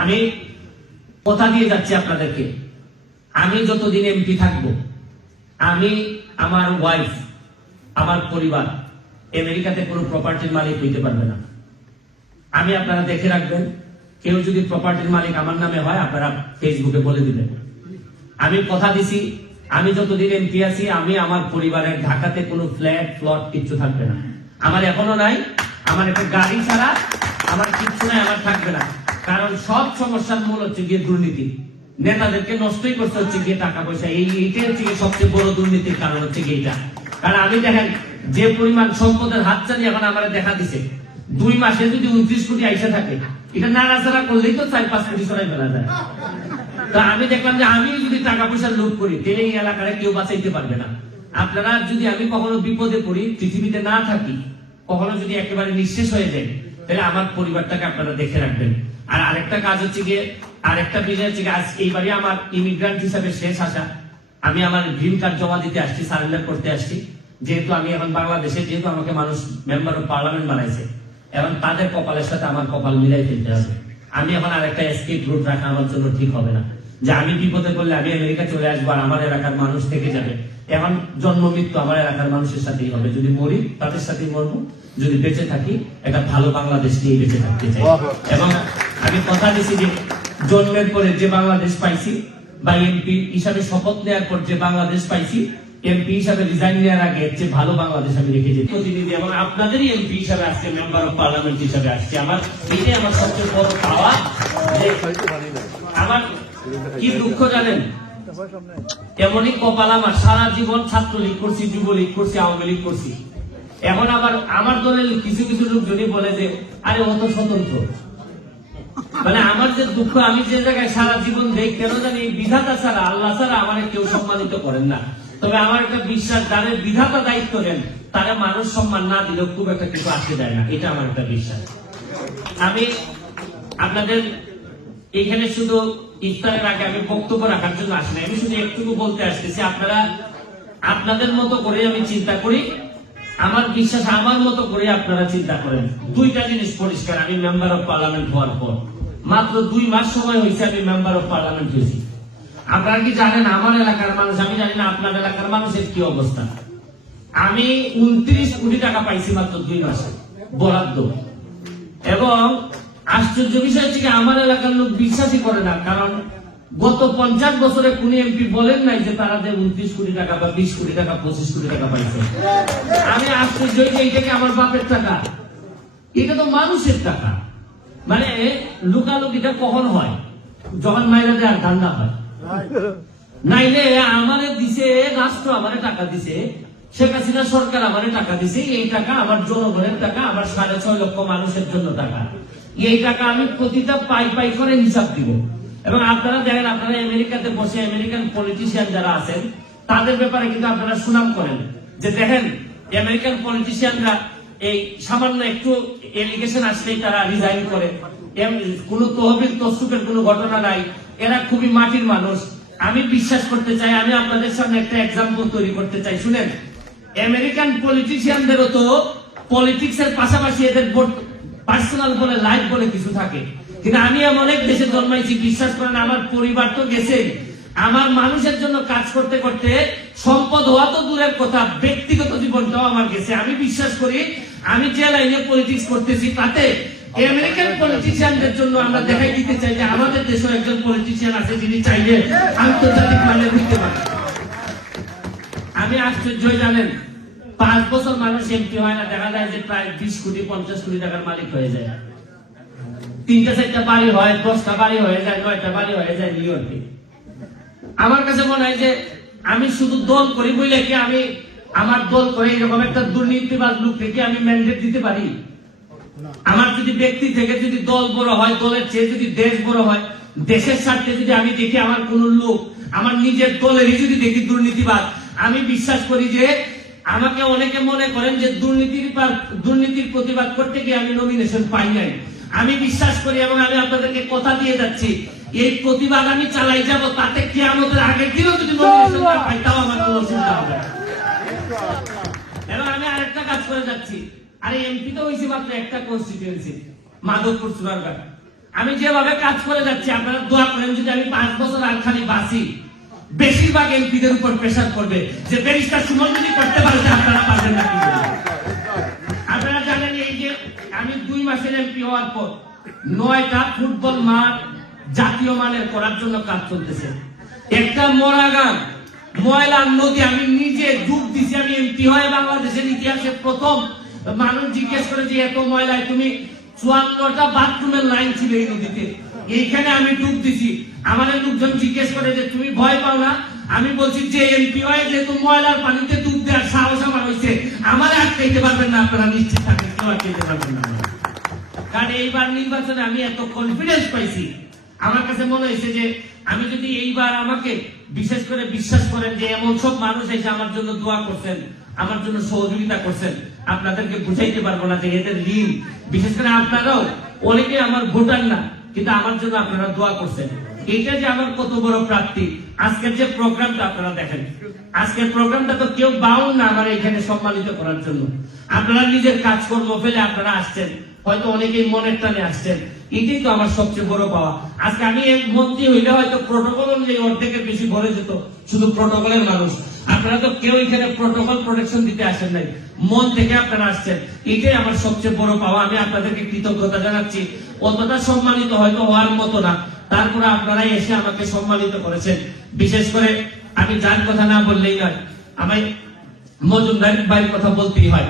আমি কথা দিয়ে যাচ্ছি আপনাদেরকে, আমি যতদিন এমপি থাকবো, আমি, আমার ওয়াইফ, আমার পরিবার আমেরিকাতে কোনো প্রপার্টির মালিক হইতে পারবে না। আমি, আপনারা দেখে রাখবেন, কেউ যদি প্রপার্টির মালিক আমার নামে হয় আপনারা ফেসবুকে বলে দিবেন। আমি কথা দিছি, আমি যতদিন এমপি আছি, আমি আমার পরিবারের ঢাকাতে কোনো ফ্ল্যাট প্লট কিচ্ছু থাকবে না। আমার এখনো নাই, আমার একটা গাড়ি ছাড়া আমার কিচ্ছু নাই, আমার থাকবে না। কারণ সব সমস্যার মূল হচ্ছে গিয়ে দুর্নীতি। নেতাদেরকে নষ্টই করতে হচ্ছে গিয়ে টাকা পয়সা, এইটাই হচ্ছে গিয়ে সবচেয়ে বড় দুর্নীতির কারণ হচ্ছে গিয়ে এটা। কারণ আমি দেখেন যে পরিমাণ সম্পদের হাতছানি এখন আমার দেখা দিছে, 2 মাসে যদি 29 কোটি আইসা থাকে, এটা নাড়াচাড়া করলেই তো 4-5 কোটি সরাই ফেলা যায়। তা আমি দেখলাম যে আমি যদি টাকা পয়সা লুট করি তাহলে এই এলাকায় কেউ বাঁচাইতে পারবে না। আপনারা যদি, আমি কখনো বিপদে পড়ি, পৃথিবীতে না থাকি, কখনো যদি একেবারে নিঃশেষ হয়ে যায়, তাহলে আমার পরিবারটাকে আপনারা দেখে রাখবেন। আর আরেকটা কাজ হচ্ছে গিয়ে, আরেকটা বিষয় হচ্ছে গিয়ে, আজ এইবারই আমার ইমিগ্রান্ট হিসাবে শেষ আসা। আমি আমার গ্রিন কার্ড জমা দিতে আসছি, সারেন্ডার করতে আসছি। যেহেতু আমি এখন বাংলাদেশে, যেহেতু আমাকে মানুষ মেম্বার অফ পার্লামেন্ট বানাইছে, এবং তাদের কপালের সাথে আমার কপাল মিলাই ফেলতে হবে। আমি এখন আরেকটা এসকেপ রুট রাখা আমার জন্য ঠিক হবে না, যে আমি বিপদে পড়লে আমি আমেরিকা চলে আসবো আর আমার এলাকার মানুষ থেকে যাবে। এখন জন্ম মৃত্যু আমার এলাকার মানুষের সাথেই হবে। যদি মরি তাদের সাথেই মরবো, যদি বেঁচে থাকি একটা ভালো বাংলাদেশ নিয়ে বেঁচে থাকতে চাই। এবং আমি কথা দিচ্ছি যে জন্মের পরে যে বাংলাদেশ পাইছি, বা এমপি হিসাবে শপথ নেওয়ার পর যে বাংলাদেশ পাইছি, এমপি হিসাবে রিজাইন নেওয়ার আগে যে ভালো বাংলাদেশ আমি রেখেছি প্রতিনিধি, এবং আপনাদেরই এমপি হিসাবে আজকে মেম্বার অফ পার্লামেন্ট হিসাবে আসছি। আমার এটাই আমার সবচেয়ে বড় পাওয়া। আমার কি দুঃখ জানেন, এমনই কপাল আমার, সারা জীবন ছাত্রলীগ করছি, যুবলীগ করছি, আওয়ামী লীগ করছি। এখন আবার আমার দলের কিছু কিছু লোক যদি বলে যে আরে ও তো স্বতন্ত্র, মানে আমার যে দুঃখ, আমি যে জায়গায় সারা জীবন দেখ, কেন জানি বিধাতা ছাড়া, আল্লাহ ছাড়া আমার কেউ সম্মানিত করেন না। তবে আমার একটা বিশ্বাস, যাদের বিধাতা দায়িত্ব দেন তারা মানুষ সম্মান না দিলেও খুব একটা কিছু আটকে দেয় না, এটা আমার একটা বিশ্বাস। আমি আপনাদের এখানে শুধু ইফতারের আগে আমি বক্তব্য রাখার জন্য আসি না, আমি শুধু একটুকু বলতে আসতেছি, আপনারা আপনাদের মতো করে আমি চিন্তা করি, আমার বিশ্বাস আমার মতো করে আপনারা চিন্তা করেন। 2টা জিনিস পরিষ্কার, আমি মেম্বার অফ পার্লামেন্ট হওয়ার পর মাত্র 2 মাস সময় হয়েছে আমি মেম্বার অফ পার্লামেন্ট হয়েছি। আপনারা কি জানেন আমার এলাকার মানুষ, আমি জানি না আপনার এলাকার মানুষের কি অবস্থা। আমি 29 কোটি টাকা পাইছি মাত্র 2 মাসে বরাদ্দ। এবং আশ্চর্য বিষয় হচ্ছে আমার এলাকার লোক বিশ্বাসই করে না, কারণ গত 50 বছরে কোন এমপি বলেন নাই যে তারা 29 কোটি টাকা বা 20 কোটি টাকা 25 কোটি টাকা পাইছে। আমি আশ্চর্য যে এইটাকে আমার বাপের টাকা, এটা তো মানুষের টাকা। মানে লুকালুকিটা কখন হয়, যখন মাইরা দেওয়ার ধান্দা হয়। নাইলে আমারে দিছে রাষ্ট্র, আমারে টাকা দিছে, শেখ হাসিনা সরকার আমারে টাকা দিছে, এই টাকা আমার জনগণের টাকা, আমার 6.5 লক্ষ মানুষের জন্য টাকা। এই টাকা আমি প্রতিটা পাই পাই করে হিসাব দিব। এবং আপনারা দেখেন, আপনারা আমেরিকাতে বসে আমেরিকান পলিটিশিয়ান যারা আছেন তাদের ব্যাপারে কিন্তু আপনারা সুনাম করেন, যে দেখেন আমেরিকান পলিটিশিয়ানরা এই সামান্য একটু এলিগেশন আসলেই তারা রিজাইন করে, কোন তহবিল তসরুপের কোন ঘটনা নাই, এরা খুবই মাটির মানুষ। আমি বিশ্বাস করতে চাই, আমি আপনাদের সামনে একটা এক্সাম্পল তৈরি করতে চাই, শুনেন। আমেরিকান পলিটিশিয়ানদেরও তো পলিটিক্স এর পাশাপাশি এদের পার্সোনাল বলে, লাইফ বলে কিছু থাকে। কিন্তু আমি অনেক দেশে জন্মাইছি, বিশ্বাস করেন আমার পরিবার তো গেছে, আমার মানুষের জন্য কাজ করতে করতে সম্পদ হওয়া তো দূরের কথা, ব্যক্তিগত জীবনটাও আমার গেছে। আমি বিশ্বাস করি আমি যে লাইনে পলিটিক্স করতেছি তাতে আমেরিকান পলিটিশিয়ানদের জন্য আমরা দেখাই দিতে চাই যে আমাদের দেশেও একজন পলিটিশিয়ান আছে যিনি চাইলে আন্তর্জাতিক মানে বুঝতে পারে। আমি আশ্চর্য, জানেন 5 বছর মানুষ এমপি হয় না, দেখা যায় যে প্রায় 20 কোটি 50 কোটি টাকার মালিক হয়ে যায়। 3টা-4টা বাড়ি হয়, 10টা বাড়ি হয়ে যায়, 9টা বাড়ি হয়ে যায় নিউ ইয়র্কে। আমার কাছে মনে হয় যে আমি শুধু দল করি বলে কি আমি আমার দল করে এরকম একটা দুর্নীতিবাজ লোক থেকে আমি ম্যান্ডেট দিতে পারি? আমার যদি ব্যক্তি থেকে যদি দল বড় হয়, দলের চেয়ে যদি দেশ বড় হয়, দেশের স্বার্থে যদি আমি দেখি আমার কোন লোক আমার নিজের দলেরই যদি দেখি দুর্নীতিবাদ, আমি বিশ্বাস করি যে আমাকে অনেকে মনে করেন যে দুর্নীতির প্রতিবাদ করতে গিয়ে আমি নমিনেশন পাই নাই। আমি বিশ্বাস করি এবং আমি আপনাদেরকে কথা দিয়ে যাচ্ছি, এই প্রতিবাদ আমি চালাই যাব, তাতে কি আমাদের আগের দিনও যদি নমিনেশন না পাই তাও আমার কোনো অসুবিধা হবে না। এবং আমি আরেকটা কাজ করে যাচ্ছি, আরে এমপি তো হয়েছে মাত্র একটা কনস্টিটিউয়েন্সি, মাধবপুর চুনারঘাট। আমি যেভাবে কাজ করে যাচ্ছি আপনারা দোয়া করেন, যদি আমি 5 বছর আর খালি বাঁচি, বেশিরভাগ এমপিদের উপর প্রেসার করবে যে ব্যারিস্টার সুমন যদি করতে পারে আপনারা পারবেন না। আপনারা জানেন এই যে আমি 2 মাসের এমপি হওয়ার পর 9টা ফুটবল মাঠ জাতীয় মানের করার জন্য কাজ চলতেছে। একটা মরাগান ময়লার নদী আমি নিজে ডুব দিছি। আমি এমপি হয়ে বাংলাদেশের ইতিহাসে প্রথম মানুষ জিজ্ঞেস করে যে এত ময়লায় তুমি 54টা বাথরুমের লাইন ছিল এই নদীতে, এইখানে আমি ডুব দিছি। আমাদের লোকজন জিজ্ঞেস করে যে তুমি ভয় পাও না? আমি বলছি যে এমপি হয়ে যেহেতু ময়লার পানিতে ডুব দেওয়ার সাহস আমার হয়েছে, আমার আটকাইতে পারবেন না, আপনারা নিশ্চিত থাকেন, কেউ আটকাইতে পারবেন না। কারণ এইবার নির্বাচনে আমি এত কনফিডেন্স পাইছি, আমার কাছে মনে হয়েছে যে আমি যদি এইবার আমাকে বিশেষ করে বিশ্বাস করেন যে এমন সব মানুষ এসে আমার জন্য দোয়া করছেন, আমার জন্য সহযোগিতা করছেন, আপনাদেরকে বুঝাইতে পারবো না যে এদের ঋণ। বিশেষ করে আপনারাও অনেকে আমার ভোটার না, কিন্তু আমার জন্য আপনারা দোয়া করছেন। এটা যে আমার কত বড় প্রাপ্তি। আজকের যে প্রোগ্রামটা আপনারা দেখেন, আজকের প্রোগ্রামটা তো কেউ বাউন না আমার এখানে সম্মানিত করার জন্য। আপনারা নিজের কাজকর্ম ফেলে আপনারা আসছেন, হয়তো অনেকেই মনের টানে আসছেন, এটাই তো আমার সবচেয়ে বড় পাওয়া। আজকে আমি এক মন্ত্রী হইলে হয়তো প্রোটোকল অনুযায়ী অর্ধেকের বেশি ভরে যেত, শুধু প্রোটোকলের মানুষ। আপনারা তো কেউ এখানে প্রোটোকল প্রোটেকশন দিতে আসেন নাই, মন থেকে আপনারা আসছেন, এটাই আমার সবচেয়ে বড় পাওয়া। আমি আপনাদেরকে কৃতজ্ঞতা জানাচ্ছি। অতটা সম্মানিত হয়তো হওয়ার মতো না, তারপরে আপনারা এসে আমাকে সম্মানিত করেছেন। বিশেষ করে আমি যার কথা না বললেই নয়, আমি মজুমদার ভাইয়ের কথা বলতেই হয়।